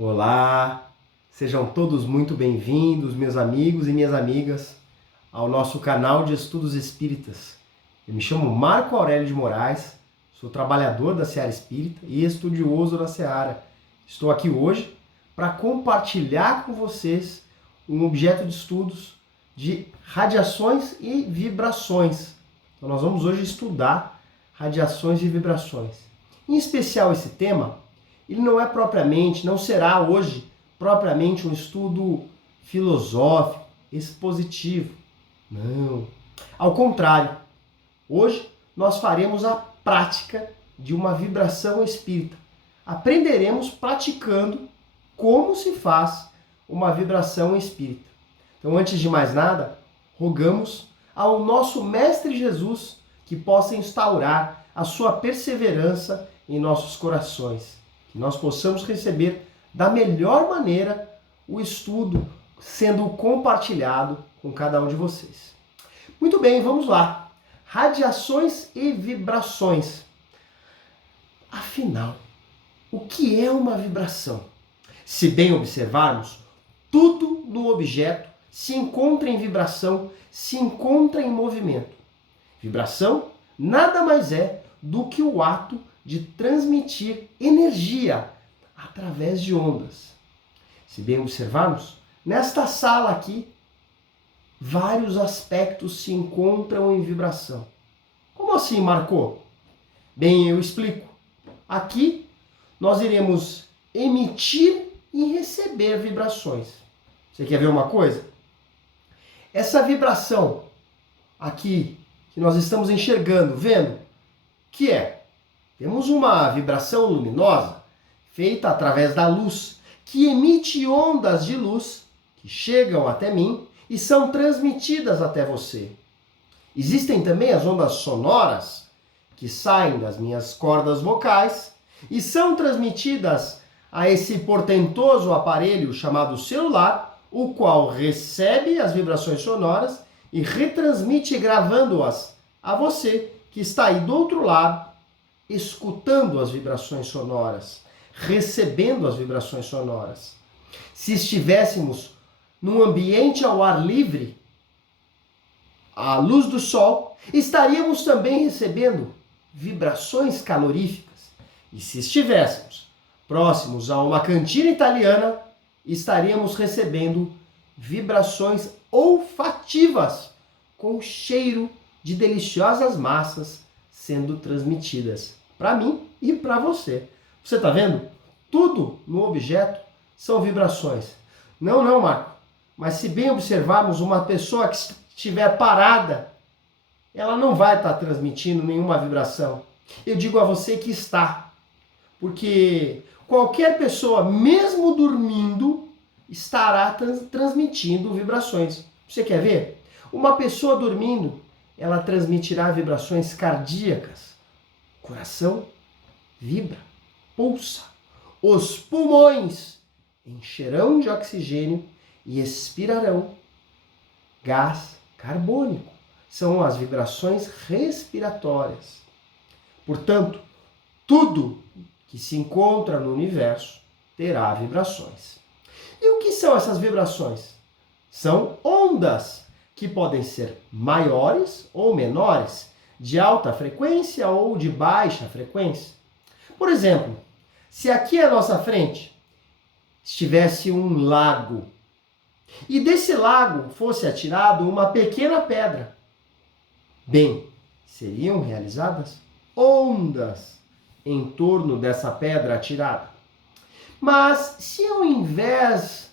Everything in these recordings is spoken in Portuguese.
Olá, sejam todos muito bem-vindos, meus amigos e minhas amigas, ao nosso canal de Estudos Espíritas. Eu me chamo Marco Aurélio de Moraes, sou trabalhador da Seara Espírita e estudioso da Seara. Estou aqui hoje para compartilhar com vocês um objeto de estudos de radiações e vibrações. Então nós vamos hoje estudar radiações e vibrações. Em especial esse tema, ele não será hoje propriamente um estudo filosófico, expositivo. Não. Ao contrário, hoje nós faremos a prática de uma vibração espírita. Aprenderemos praticando como se faz uma vibração espírita. Então, antes de mais nada, rogamos ao nosso Mestre Jesus que possa instaurar a sua perseverança em nossos corações. Que nós possamos receber da melhor maneira o estudo sendo compartilhado com cada um de vocês. Muito bem, vamos lá. Radiações e vibrações. Afinal, o que é uma vibração? Se bem observarmos, tudo no objeto se encontra em vibração, se encontra em movimento. Vibração nada mais é do que o ato de transmitir energia através de ondas. Se bem observarmos, nesta sala aqui, vários aspectos se encontram em vibração. Como assim, Marco? Bem, eu explico. Aqui, nós iremos emitir e receber vibrações. Você quer ver uma coisa? Essa vibração aqui, que nós estamos enxergando, vendo, que é? Temos uma vibração luminosa feita através da luz, que emite ondas de luz que chegam até mim e são transmitidas até você. Existem também as ondas sonoras que saem das minhas cordas vocais e são transmitidas a esse portentoso aparelho chamado celular, o qual recebe as vibrações sonoras e retransmite gravando-as a você que está aí do outro lado, escutando as vibrações sonoras, recebendo as vibrações sonoras. Se estivéssemos num ambiente ao ar livre, à luz do sol, estaríamos também recebendo vibrações caloríficas. E se estivéssemos próximos a uma cantina italiana, estaríamos recebendo vibrações olfativas com cheiro de deliciosas massas sendo transmitidas para mim e para você. Você está vendo? Tudo no objeto são vibrações. Não, Marco. Mas se bem observarmos, uma pessoa que estiver parada, ela não vai estar transmitindo nenhuma vibração. Eu digo a você que está. Porque qualquer pessoa, mesmo dormindo, estará transmitindo vibrações. Você quer ver? Uma pessoa dormindo, ela transmitirá vibrações cardíacas. O coração vibra, pulsa. Os pulmões encherão de oxigênio e expirarão gás carbônico. São as vibrações respiratórias. Portanto, tudo que se encontra no universo terá vibrações. E o que são essas vibrações? São ondas que podem ser maiores ou menores, de alta frequência ou de baixa frequência. Por exemplo, se aqui à nossa frente estivesse um lago e desse lago fosse atirado uma pequena pedra, bem, seriam realizadas ondas em torno dessa pedra atirada. Mas se ao invés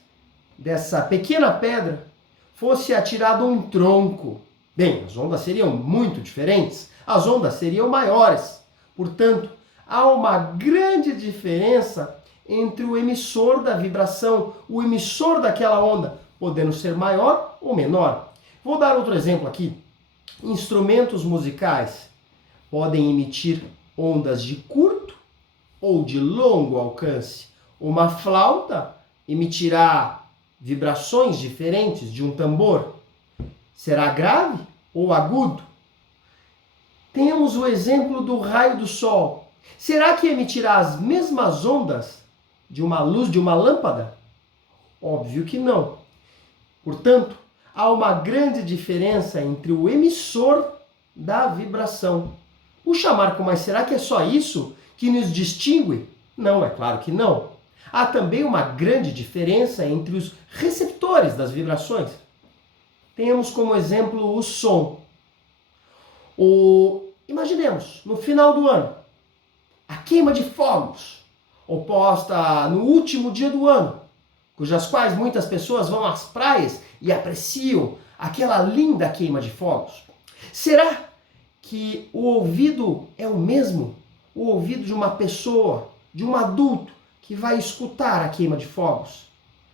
dessa pequena pedra fosse atirado um tronco, bem, as ondas seriam muito diferentes, as ondas seriam maiores. Portanto, há uma grande diferença entre o emissor da vibração, o emissor daquela onda, podendo ser maior ou menor. Vou dar outro exemplo aqui. Instrumentos musicais podem emitir ondas de curto ou de longo alcance. Uma flauta emitirá vibrações diferentes de um tambor. Será grave ou agudo? Temos o exemplo do raio do sol. Será que emitirá as mesmas ondas de uma luz de uma lâmpada? Óbvio que não. Portanto, há uma grande diferença entre o emissor da vibração. Puxa, Marco, mas será que é só isso que nos distingue? Não, é claro que não. Há também uma grande diferença entre os receptores das vibrações. Temos como exemplo o som. Imaginemos, no final do ano, a queima de fogos, oposta no último dia do ano, cujas quais muitas pessoas vão às praias e apreciam aquela linda queima de fogos. Será que o ouvido é o mesmo? O ouvido de uma pessoa, de um adulto, que vai escutar a queima de fogos?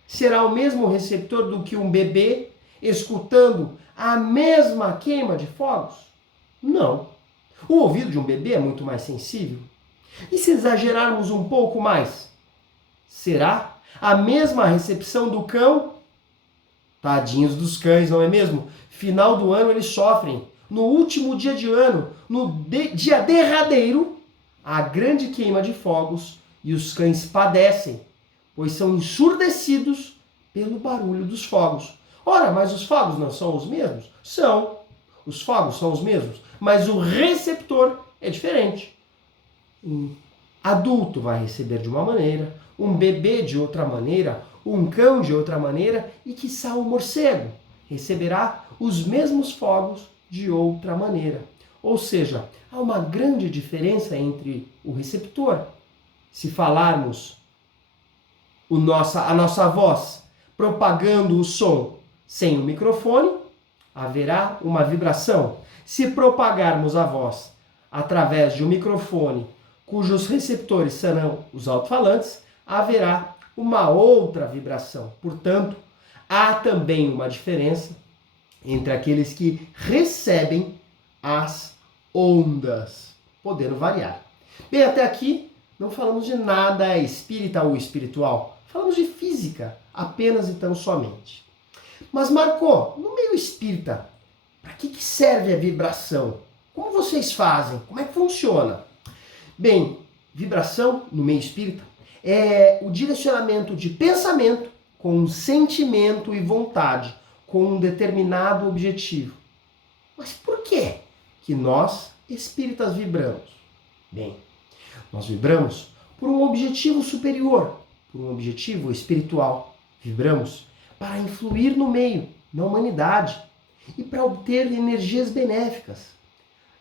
Será o mesmo receptor do que um bebê escutando a mesma queima de fogos? Não. O ouvido de um bebê é muito mais sensível. E se exagerarmos um pouco mais? Será a mesma recepção do cão? Tadinhos dos cães, não é mesmo? Final do ano eles sofrem. No último dia de ano, no dia derradeiro, a grande queima de fogos e os cães padecem, pois são ensurdecidos pelo barulho dos fogos. Ora, mas os fogos não são os mesmos? São. Os fogos são os mesmos, mas o receptor é diferente. Um adulto vai receber de uma maneira, um bebê de outra maneira, um cão de outra maneira e, quiçá, um morcego receberá os mesmos fogos de outra maneira. Ou seja, há uma grande diferença entre o receptor. Se falarmos a nossa voz propagando o som sem o microfone, haverá uma vibração. Se propagarmos a voz através de um microfone, cujos receptores serão os alto-falantes, haverá uma outra vibração. Portanto, há também uma diferença entre aqueles que recebem as ondas, podendo variar. Bem, até aqui não falamos de nada espírita ou espiritual, falamos de física apenas e tão somente. Mas, Marco, no meio espírita, para que serve a vibração? Como vocês fazem? Como é que funciona? Bem, vibração no meio espírita é o direcionamento de pensamento com sentimento e vontade, com um determinado objetivo. Mas por que nós, espíritas, vibramos? Bem, nós vibramos por um objetivo superior, por um objetivo espiritual. Vibramos para influir no meio, na humanidade, e para obter energias benéficas.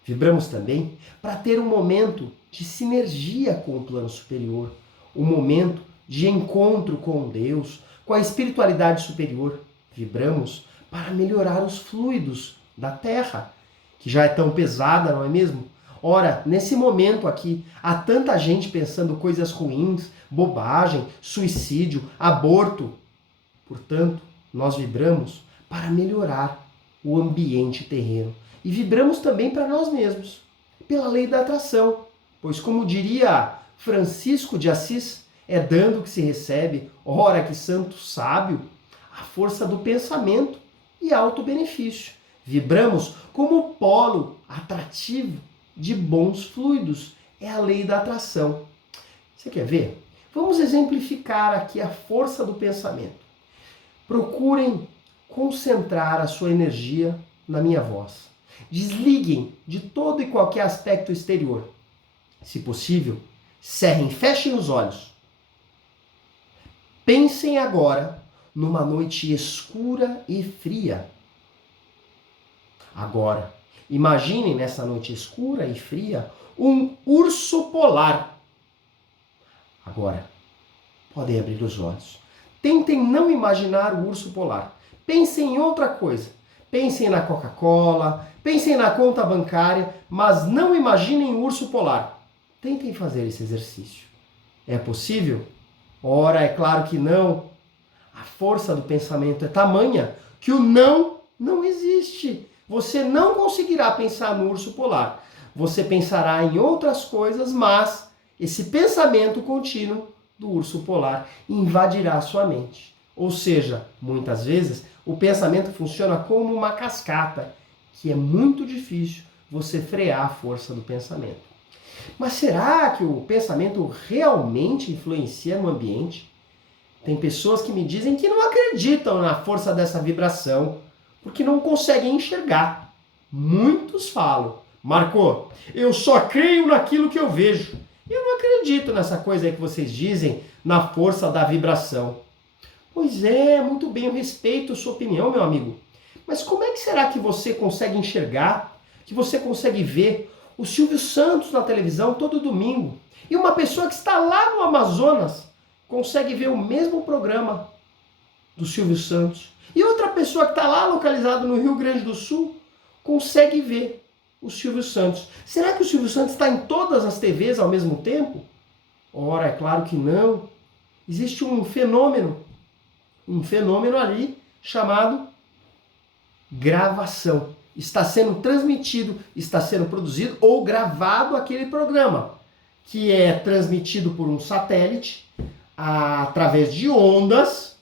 Vibramos também para ter um momento de sinergia com o plano superior, um momento de encontro com Deus, com a espiritualidade superior. Vibramos para melhorar os fluidos da Terra, que já é tão pesada, não é mesmo? Ora, nesse momento aqui, há tanta gente pensando coisas ruins, bobagem, suicídio, aborto. Portanto, nós vibramos para melhorar o ambiente terreno. E vibramos também para nós mesmos, pela lei da atração. Pois, como diria Francisco de Assis, é dando que se recebe, ora que santo sábio, a força do pensamento e auto-benefício. Vibramos como polo atrativo de bons fluidos. É a lei da atração. Você quer ver? Vamos exemplificar aqui a força do pensamento. Procurem concentrar a sua energia na minha voz. Desliguem de todo e qualquer aspecto exterior. Se possível, fechem os olhos. Pensem agora numa noite escura e fria. Agora, imaginem nessa noite escura e fria um urso polar. Agora, podem abrir os olhos. Tentem não imaginar o urso polar. Pensem em outra coisa. Pensem na Coca-Cola, pensem na conta bancária, mas não imaginem o urso polar. Tentem fazer esse exercício. É possível? Ora, é claro que não. A força do pensamento é tamanha que o não existe. Você não conseguirá pensar no urso polar. Você pensará em outras coisas, mas esse pensamento contínuo do urso polar invadirá a sua mente. Ou seja, muitas vezes, o pensamento funciona como uma cascata, que é muito difícil você frear a força do pensamento. Mas será que o pensamento realmente influencia no ambiente? Tem pessoas que me dizem que não acreditam na força dessa vibração, porque não conseguem enxergar. Muitos falam: Marco, eu só creio naquilo que eu vejo. Eu não acredito nessa coisa aí que vocês dizem, na força da vibração. Pois é, muito bem, eu respeito a sua opinião, meu amigo. Mas como é que será que você consegue enxergar, que você consegue ver o Silvio Santos na televisão todo domingo? E uma pessoa que está lá no Amazonas consegue ver o mesmo programa do Silvio Santos. E outra pessoa que está lá localizada no Rio Grande do Sul consegue ver o Silvio Santos. Será que o Silvio Santos está em todas as TVs ao mesmo tempo? Ora, é claro que não. Existe um fenômeno ali chamado gravação. Está sendo transmitido, está sendo produzido ou gravado aquele programa, que é transmitido por um satélite através de ondas,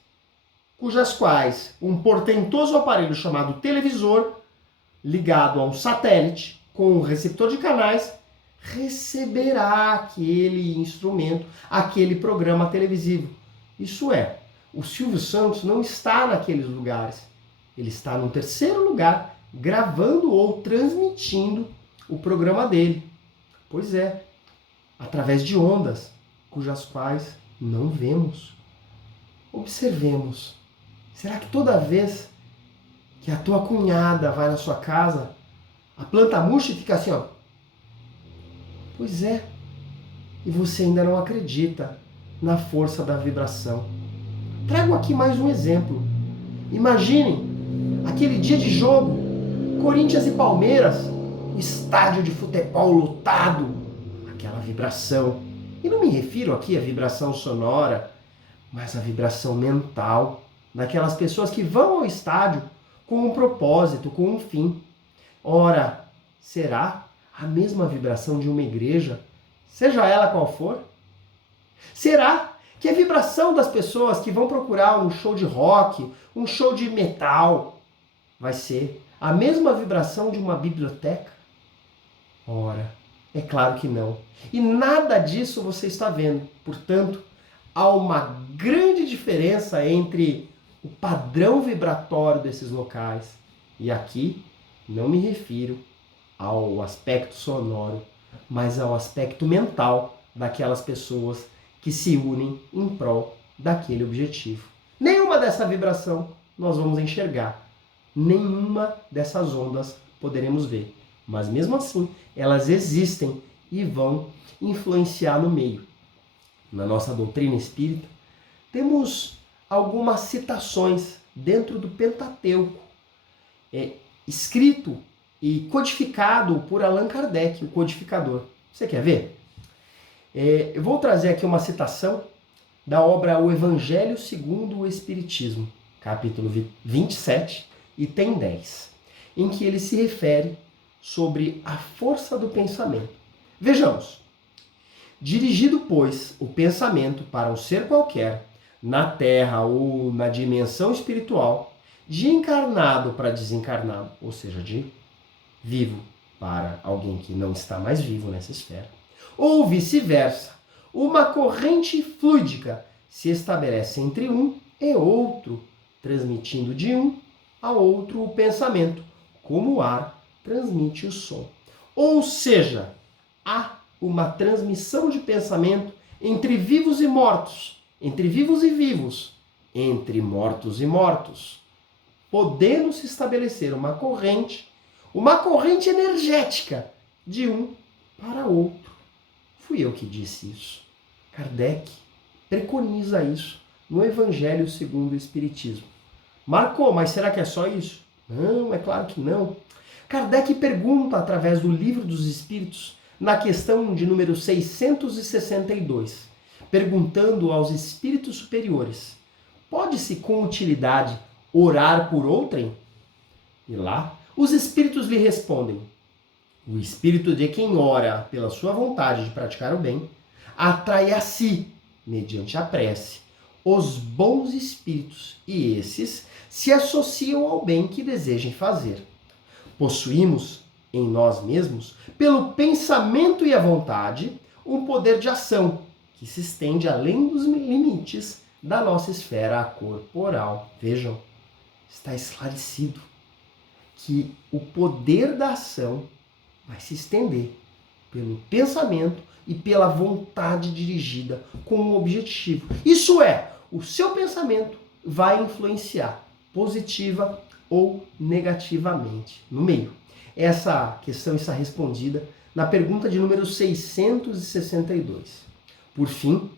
cujas quais um portentoso aparelho chamado televisor, ligado a um satélite com um receptor de canais, receberá aquele instrumento, aquele programa televisivo. Isso é, o Silvio Santos não está naqueles lugares. Ele está num terceiro lugar, gravando ou transmitindo o programa dele. Pois é, através de ondas, cujas quais não vemos. Observemos. Será que toda vez que a tua cunhada vai na sua casa, a planta murcha e fica assim, ó? Pois é. E você ainda não acredita na força da vibração. Trago aqui mais um exemplo. Imaginem aquele dia de jogo, Corinthians e Palmeiras, o estádio de futebol lotado, aquela vibração. E não me refiro aqui à vibração sonora, mas à vibração mental daquelas pessoas que vão ao estádio com um propósito, com um fim. Ora, será a mesma vibração de uma igreja, seja ela qual for? Será que a vibração das pessoas que vão procurar um show de rock, um show de metal, vai ser a mesma vibração de uma biblioteca? Ora, é claro que não. E nada disso você está vendo. Portanto, há uma grande diferença entre o padrão vibratório desses locais. E aqui não me refiro ao aspecto sonoro, mas ao aspecto mental daquelas pessoas que se unem em prol daquele objetivo. Nenhuma dessa vibração nós vamos enxergar. Nenhuma dessas ondas poderemos ver. Mas mesmo assim, elas existem e vão influenciar no meio. Na nossa doutrina espírita, temos algumas citações dentro do Pentateuco, escrito e codificado por Allan Kardec, o codificador. Você quer ver? Eu vou trazer aqui uma citação da obra O Evangelho segundo o Espiritismo, capítulo 27, item 10, em que ele se refere sobre a força do pensamento. Vejamos. Dirigido, pois, o pensamento para um ser qualquer, na Terra ou na dimensão espiritual, de encarnado para desencarnado, ou seja, de vivo para alguém que não está mais vivo nessa esfera, ou vice-versa, uma corrente fluídica se estabelece entre um e outro, transmitindo de um a outro o pensamento, como o ar transmite o som. Ou seja, há uma transmissão de pensamento entre vivos e mortos, entre vivos e vivos, entre mortos e mortos, podendo se estabelecer uma corrente energética de um para outro. Fui eu que disse isso. Kardec preconiza isso no Evangelho segundo o Espiritismo. Marcou, mas será que é só isso? Não, é claro que não. Kardec pergunta através do Livro dos Espíritos, na questão de número 662, perguntando aos espíritos superiores: pode-se com utilidade orar por outrem? E lá, os espíritos lhe respondem: o espírito de quem ora pela sua vontade de praticar o bem, atrai a si, mediante a prece, os bons espíritos, e esses se associam ao bem que desejem fazer. Possuímos em nós mesmos, pelo pensamento e a vontade, um poder de ação que se estende além dos limites da nossa esfera corporal. Vejam, está esclarecido que o poder da ação vai se estender pelo pensamento e pela vontade dirigida com um objetivo. Isso é, o seu pensamento vai influenciar positiva ou negativamente no meio. Essa questão está respondida na pergunta de número 662. Por fim,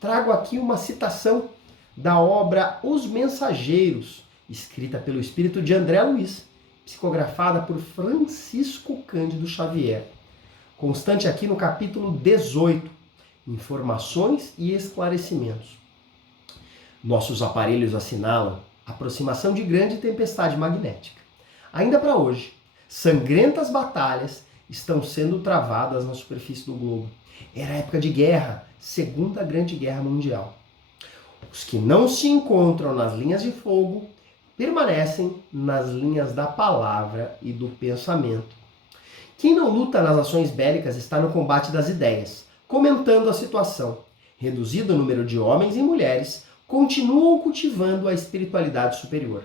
trago aqui uma citação da obra Os Mensageiros, escrita pelo espírito de André Luiz, psicografada por Francisco Cândido Xavier. Constante aqui no capítulo 18, Informações e Esclarecimentos. Nossos aparelhos assinalam a aproximação de grande tempestade magnética. Ainda para hoje, sangrentas batalhas estão sendo travadas na superfície do globo. Era época de guerra, Segunda Grande Guerra Mundial. Os que não se encontram nas linhas de fogo permanecem nas linhas da palavra e do pensamento. Quem não luta nas ações bélicas está no combate das ideias, comentando a situação. Reduzido o número de homens e mulheres, continuam cultivando a espiritualidade superior.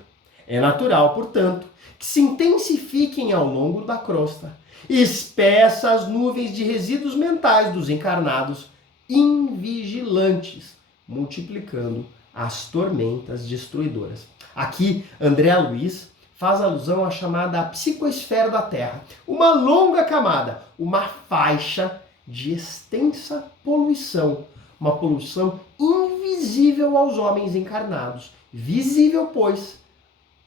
É natural, portanto, que se intensifiquem ao longo da crosta espessas nuvens de resíduos mentais dos encarnados invigilantes, multiplicando as tormentas destruidoras. Aqui, André Luiz faz alusão à chamada psicoesfera da Terra, uma longa camada, uma faixa de extensa poluição, uma poluição invisível aos homens encarnados, visível, pois,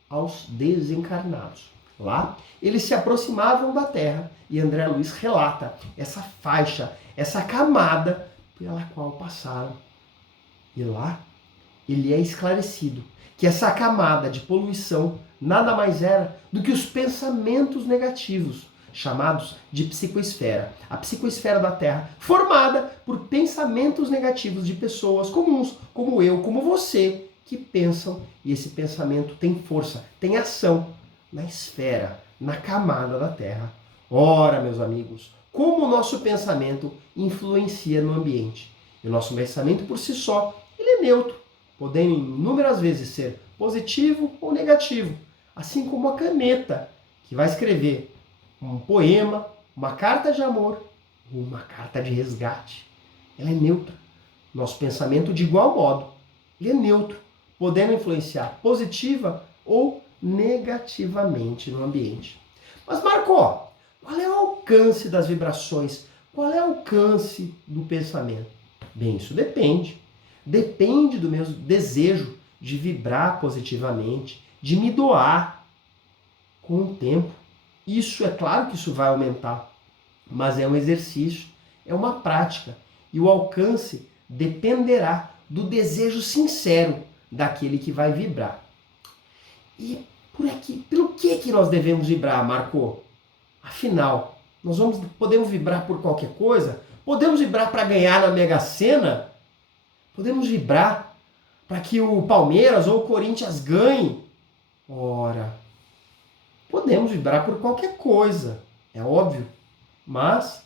aos desencarnados. Lá, eles se aproximavam da Terra e André Luiz relata essa faixa, essa camada pela qual passaram. E lá, ele é esclarecido que essa camada de poluição nada mais era do que os pensamentos negativos, chamados de psicoesfera. A psicoesfera da Terra, formada por pensamentos negativos de pessoas comuns, como eu, como você, que pensam, e esse pensamento tem força, tem ação na esfera, na camada da Terra. Ora, meus amigos, como o nosso pensamento influencia no ambiente. E o nosso pensamento por si só, ele é neutro, podendo inúmeras vezes ser positivo ou negativo, assim como a caneta, que vai escrever um poema, uma carta de amor ou uma carta de resgate. Ela é neutra. Nosso pensamento, de igual modo, ele é neutro, podendo influenciar positiva ou negativamente no ambiente. Mas, Marco, qual é o alcance das vibrações? Qual é o alcance do pensamento? Bem, isso depende. Depende do meu desejo de vibrar positivamente, de me doar com o tempo. Isso, é claro que isso vai aumentar, mas é um exercício, é uma prática. E o alcance dependerá do desejo sincero daquele que vai vibrar. E pelo que nós devemos vibrar, Marco? Afinal, podemos vibrar por qualquer coisa? Podemos vibrar para ganhar na Mega Sena? Podemos vibrar para que o Palmeiras ou o Corinthians ganhem? Ora, podemos vibrar por qualquer coisa, é óbvio. Mas,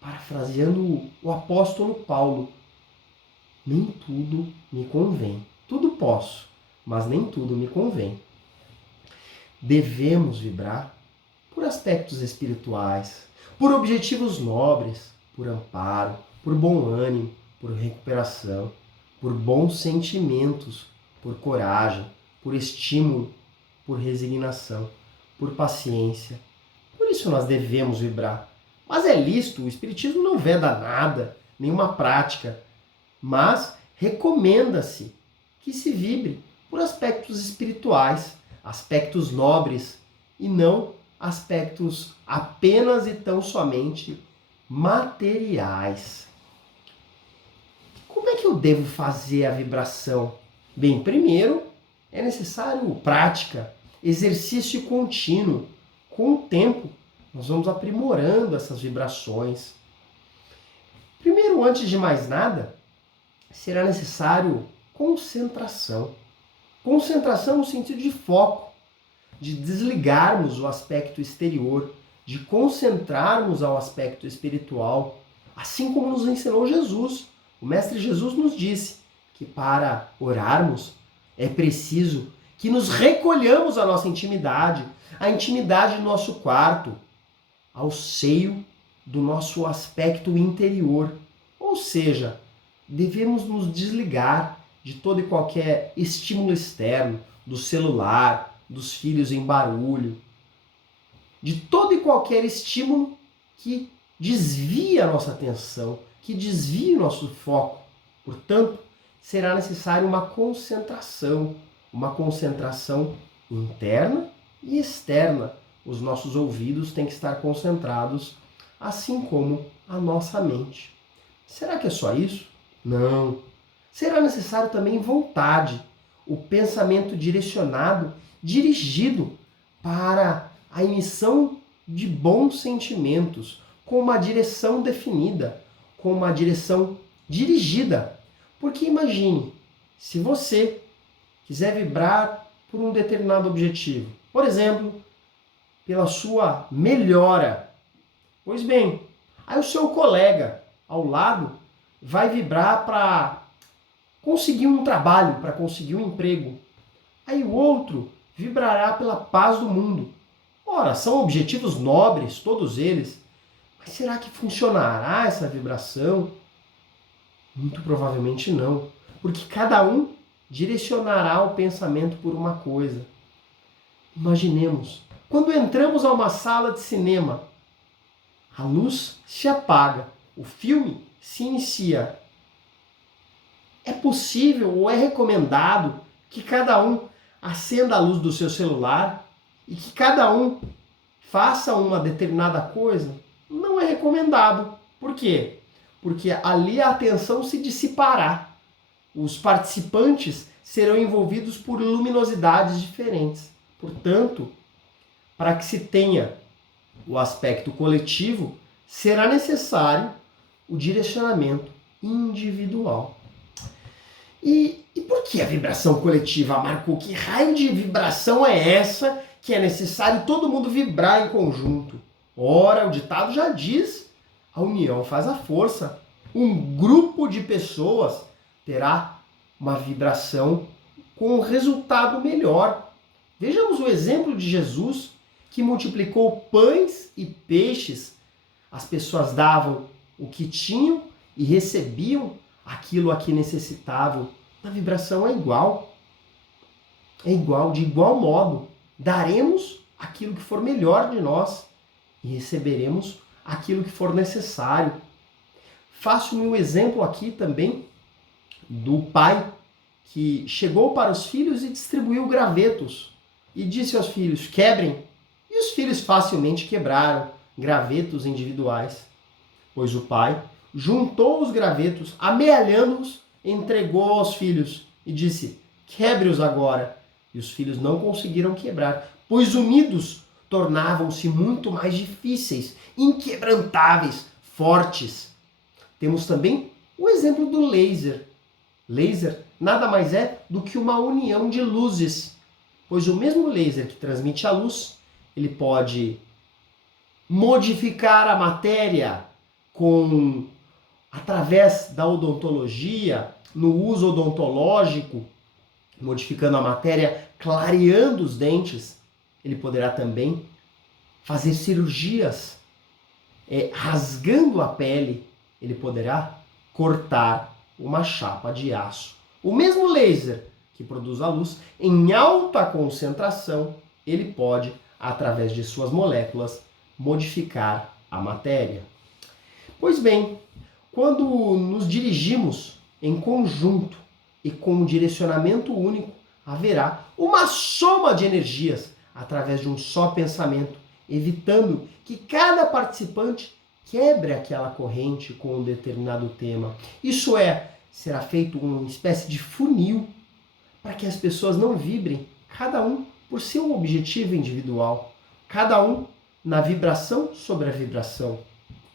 parafraseando o apóstolo Paulo, nem tudo me convém. Tudo posso, mas nem tudo me convém. Devemos vibrar por aspectos espirituais, por objetivos nobres, por amparo, por bom ânimo, por recuperação, por bons sentimentos, por coragem, por estímulo, por resignação, por paciência. Por isso nós devemos vibrar. Mas é lícito, o Espiritismo não veda nada, nenhuma prática, mas recomenda-se que se vibre por aspectos espirituais, aspectos nobres e não aspectos apenas e tão somente materiais. Como é que eu devo fazer a vibração? Bem, primeiro é necessário prática, exercício contínuo. Com o tempo, nós vamos aprimorando essas vibrações. Primeiro, antes de mais nada, será necessário concentração. Concentração no sentido de foco, de desligarmos o aspecto exterior, de concentrarmos ao aspecto espiritual, assim como nos ensinou Jesus. O Mestre Jesus nos disse que para orarmos é preciso que nos recolhamos à nossa intimidade, à intimidade do nosso quarto, ao seio do nosso aspecto interior. Ou seja, devemos nos desligar de todo e qualquer estímulo externo, do celular, dos filhos em barulho, de todo e qualquer estímulo que desvia a nossa atenção, que desvia o nosso foco. Portanto, será necessária uma concentração interna e externa. Os nossos ouvidos têm que estar concentrados, assim como a nossa mente. Será que é só isso? Não. Será necessário também vontade, o pensamento direcionado, dirigido para a emissão de bons sentimentos, com uma direção definida, com uma direção dirigida. Porque imagine, se você quiser vibrar por um determinado objetivo, por exemplo, pela sua melhora, pois bem, aí o seu colega ao lado vai vibrar para conseguir um trabalho, para conseguir um emprego. Aí o outro vibrará pela paz do mundo. Ora, são objetivos nobres, todos eles, mas será que funcionará essa vibração? Muito provavelmente não, porque cada um direcionará o pensamento por uma coisa. Imaginemos, quando entramos a uma sala de cinema, a luz se apaga, o filme se inicia. É possível ou é recomendado que cada um acenda a luz do seu celular e que cada um faça uma determinada coisa? Não é recomendado. Por quê? Porque ali a atenção se dissipará. Os participantes serão envolvidos por luminosidades diferentes. Portanto, para que se tenha o aspecto coletivo, será necessário o direcionamento individual. E por que a vibração coletiva, Marco? Que raio de vibração é essa que é necessário todo mundo vibrar em conjunto? Ora, o ditado já diz: a união faz a força. Um grupo de pessoas terá uma vibração com um resultado melhor. Vejamos o exemplo de Jesus, que multiplicou pães e peixes. As pessoas davam o que tinham e recebiam aquilo a que necessitavam. A vibração é igual. É igual, de igual modo. Daremos aquilo que for melhor de nós e receberemos aquilo que for necessário. Faço um exemplo aqui também do pai que chegou para os filhos e distribuiu gravetos e disse aos filhos: quebrem. E os filhos facilmente quebraram gravetos individuais, pois o pai juntou os gravetos, amealhando-os, entregou aos filhos e disse: quebre-os agora. E os filhos não conseguiram quebrar, pois unidos tornavam-se muito mais difíceis, inquebrantáveis, fortes. Temos também o exemplo do laser. Laser nada mais é do que uma união de luzes, pois o mesmo laser que transmite a luz, ele pode modificar a matéria através da odontologia, no uso odontológico, modificando a matéria, clareando os dentes. Ele poderá também fazer cirurgias, rasgando a pele. Ele poderá cortar uma chapa de aço. O mesmo laser que produz a luz em alta concentração, ele pode, através de suas moléculas, modificar a matéria. Pois bem, quando nos dirigimos em conjunto e com um direcionamento único, haverá uma soma de energias através de um só pensamento, evitando que cada participante quebre aquela corrente com um determinado tema. Isso será feito uma espécie de funil para que as pessoas não vibrem, cada um por seu objetivo individual, cada um na vibração sobre a vibração.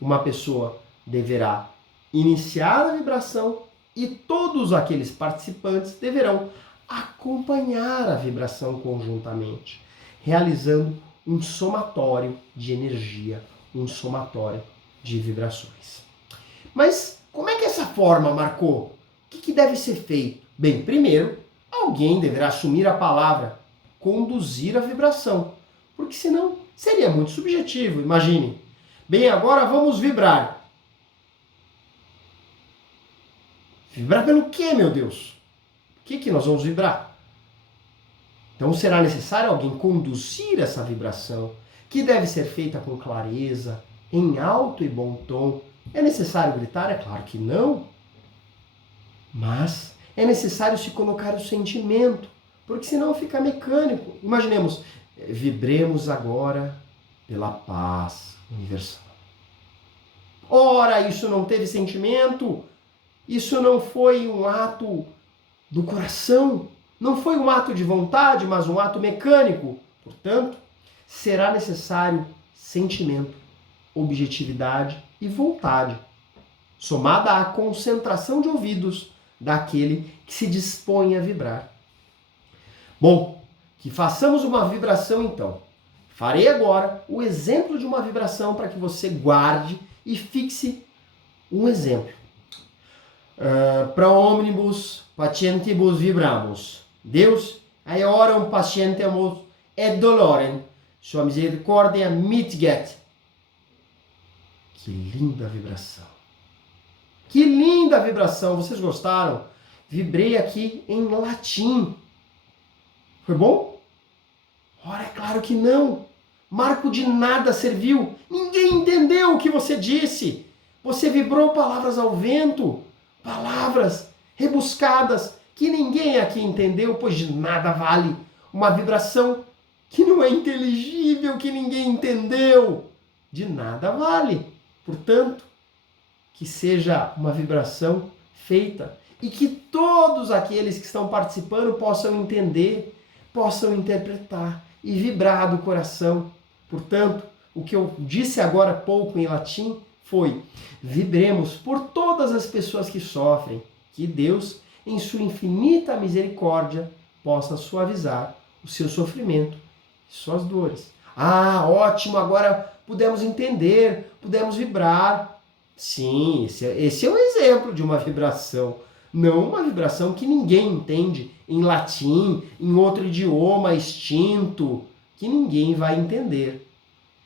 Uma pessoa deverá iniciar a vibração e todos aqueles participantes deverão acompanhar a vibração conjuntamente, realizando um somatório de energia, um somatório de vibrações. Mas como é que essa forma marcou? O que deve ser feito? Bem, primeiro, alguém deverá assumir a palavra, conduzir a vibração, porque senão seria muito subjetivo. Imagine. Bem, agora vamos vibrar. Vibrar pelo quê, meu Deus? O que nós vamos vibrar? Então será necessário alguém conduzir essa vibração, que deve ser feita com clareza, em alto e bom tom. É necessário gritar? É claro que não. Mas é necessário se colocar o sentimento, porque senão fica mecânico. Imaginemos, vibremos agora pela paz universal. Ora, isso não teve sentimento? Isso não foi um ato do coração? Não foi um ato de vontade, mas um ato mecânico? Portanto, será necessário sentimento, objetividade e vontade, somada à concentração de ouvidos daquele que se dispõe a vibrar. Bom, que façamos uma vibração então. Farei agora o exemplo de uma vibração para que você guarde e fixe um exemplo. Pro omnibus patientibus vibramus. Deus, aeorum patientemus et dolorem, sua misericórdia mitiget. Que linda vibração. Que linda vibração. Vocês gostaram? Vibrei aqui em latim. Foi bom? Ora, é claro que não. Marco de nada serviu. Ninguém entendeu o que você disse. Você vibrou palavras ao vento. Palavras rebuscadas que ninguém aqui entendeu, pois de nada vale uma vibração que não é inteligível, que ninguém entendeu. De nada vale. Portanto, que seja uma vibração feita e que todos aqueles que estão participando possam entender, possam interpretar e vibrar do coração. Portanto, o que eu disse agora há pouco em latim foi: vibremos por todas as pessoas que sofrem, que Deus, em sua infinita misericórdia, possa suavizar o seu sofrimento e suas dores. Ah, ótimo, agora pudemos entender, pudemos vibrar. Sim, esse é um exemplo de uma vibração. Não uma vibração que ninguém entende em latim, em outro idioma extinto, que ninguém vai entender.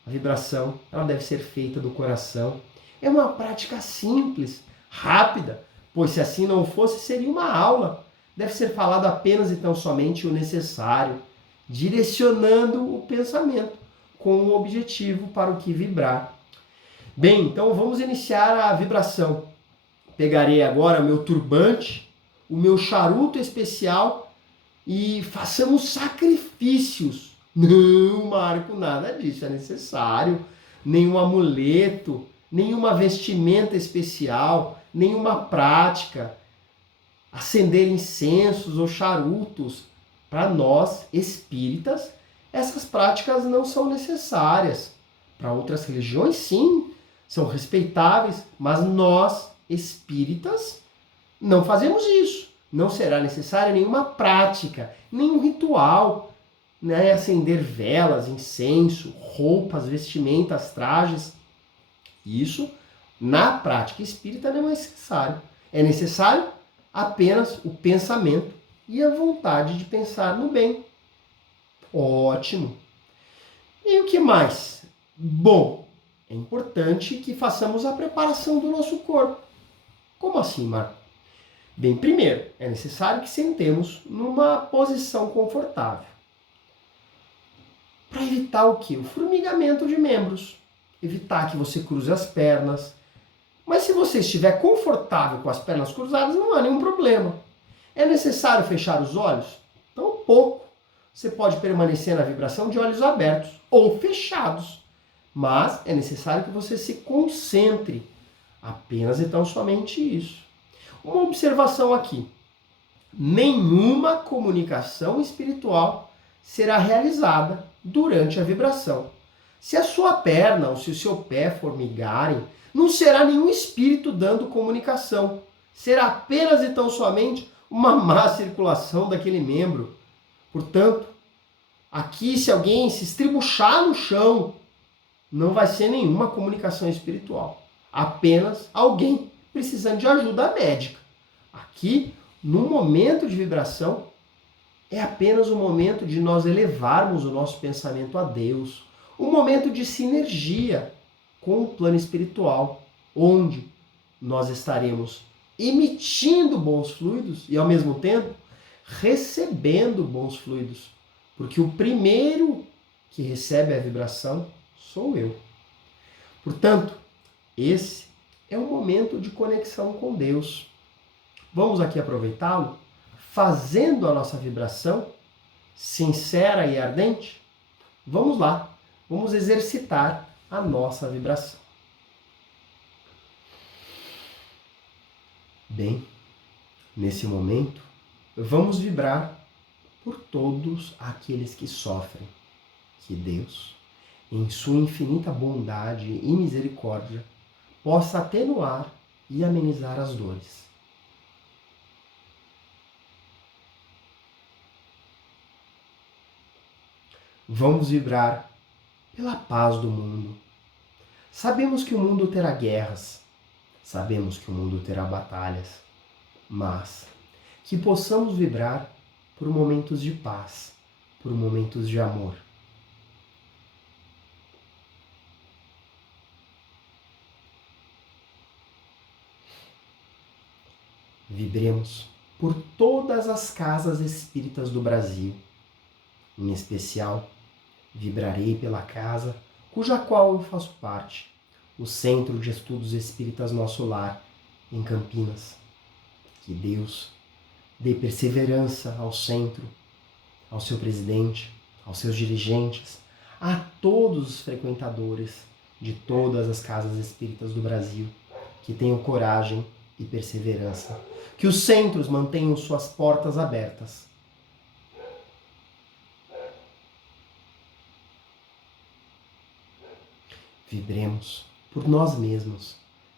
A vibração, ela deve ser feita do coração. É uma prática simples, rápida, pois se assim não fosse, seria uma aula. Deve ser falado apenas e tão somente o necessário, direcionando o pensamento com o objetivo para o que vibrar. Bem, então vamos iniciar a vibração. Pegarei agora meu turbante, o meu charuto especial e façamos sacrifícios. Não, Marco, nada disso é necessário. Nenhum amuleto, nenhuma vestimenta especial, nenhuma prática. Acender incensos ou charutos. Para nós, espíritas, essas práticas não são necessárias. Para outras religiões, sim, são respeitáveis, mas nós, espíritas, não fazemos isso. Não será necessária nenhuma prática, nenhum ritual, né? Acender velas, incenso, roupas, vestimentas, trajes. Isso, na prática espírita, não é necessário. É necessário apenas o pensamento e a vontade de pensar no bem. Ótimo. E o que mais? Bom, é importante que façamos a preparação do nosso corpo. Como assim, Marco? Bem, primeiro, é necessário que sentemos numa posição confortável. Para evitar o quê? O formigamento de membros. Evitar que você cruze as pernas. Mas se você estiver confortável com as pernas cruzadas, não há nenhum problema. É necessário fechar os olhos? Então, pouco. Você pode permanecer na vibração de olhos abertos ou fechados. Mas é necessário que você se concentre. Apenas e tão somente isso. Uma observação aqui. Nenhuma comunicação espiritual será realizada durante a vibração. Se a sua perna ou se o seu pé formigarem, não será nenhum espírito dando comunicação. Será apenas e tão somente uma má circulação daquele membro. Portanto, Aqui, se alguém se estribuchar no chão, não vai ser nenhuma comunicação espiritual. Apenas alguém precisando de ajuda médica. Aqui, no momento de vibração, é apenas o momento de nós elevarmos o nosso pensamento a Deus. Um momento de sinergia com o plano espiritual, onde nós estaremos emitindo bons fluidos e, ao mesmo tempo, recebendo bons fluidos. Porque o primeiro que recebe a vibração sou eu. Portanto, esse é um momento de conexão com Deus. Vamos aqui aproveitá-lo, fazendo a nossa vibração sincera e ardente? Vamos lá, vamos exercitar a nossa vibração. Bem, nesse momento, vamos vibrar por todos aqueles que sofrem. Que Deus, em sua infinita bondade e misericórdia, possa atenuar e amenizar as dores. Vamos vibrar pela paz do mundo. Sabemos que o mundo terá guerras, sabemos que o mundo terá batalhas, mas que possamos vibrar por momentos de paz, por momentos de amor. Vibremos por todas as casas espíritas do Brasil. Em especial, vibrarei pela casa cuja qual eu faço parte, o Centro de Estudos Espíritas Nosso Lar, em Campinas. Que Deus dê perseverança ao centro, ao seu presidente, aos seus dirigentes, a todos os frequentadores de todas as casas espíritas do Brasil, que tenham coragem e perseverança. Que os centros mantenham suas portas abertas. Vibremos por nós mesmos,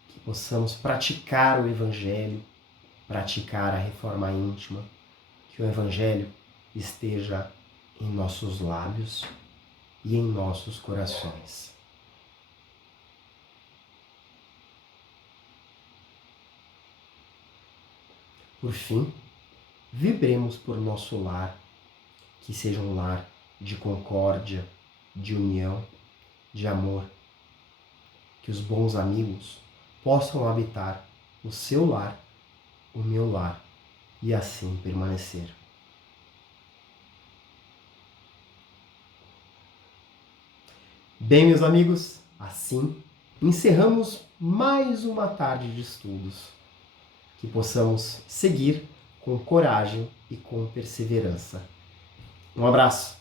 que possamos praticar o Evangelho, praticar a reforma íntima, que o Evangelho esteja em nossos lábios e em nossos corações. Por fim, vibremos por nosso lar, que seja um lar de concórdia, de união, de amor. Que os bons amigos possam habitar o seu lar, o meu lar, e assim permanecer. Bem, meus amigos, assim encerramos mais uma tarde de estudos. Que possamos seguir com coragem e com perseverança. Um abraço!